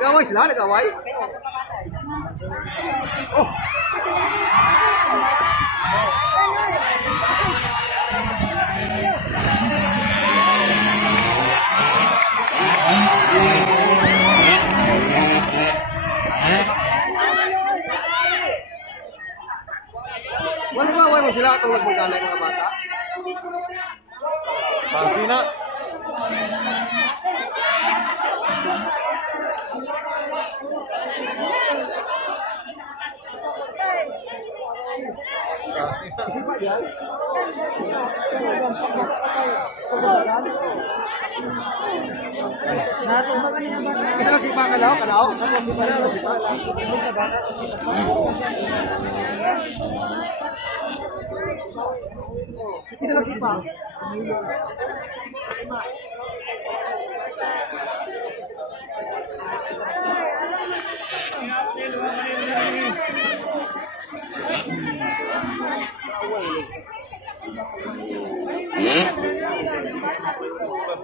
Nag-away sila? Nag-away? Oh! Walang away mo sila itong nagmagana yung mga bata? Pangsi na. Kasi pa yan? Kasi nagsipa ka daw? Kanaw? Nagsipa ka Kasi nagsipa?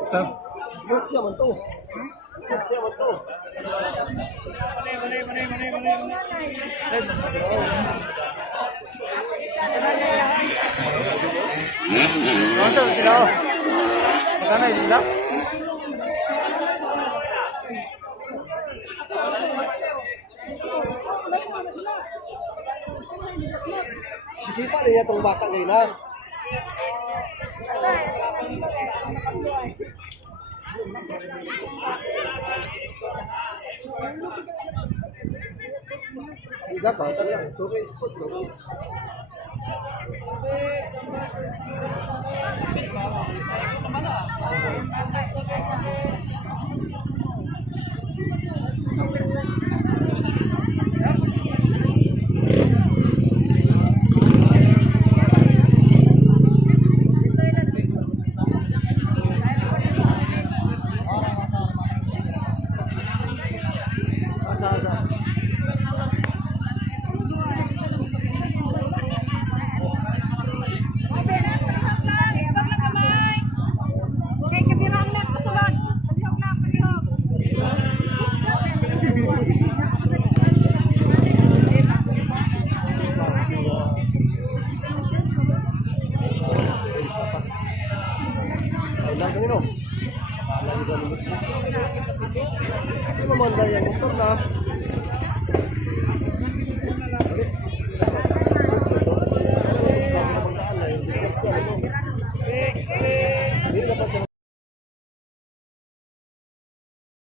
Sab. Siya man to. Siya man to. Ano sila? Magana sila? Isipa niya itong bata ngayon ha. Enggak pa, ito kay sport no. Asa. Ini memandang yang motor lah.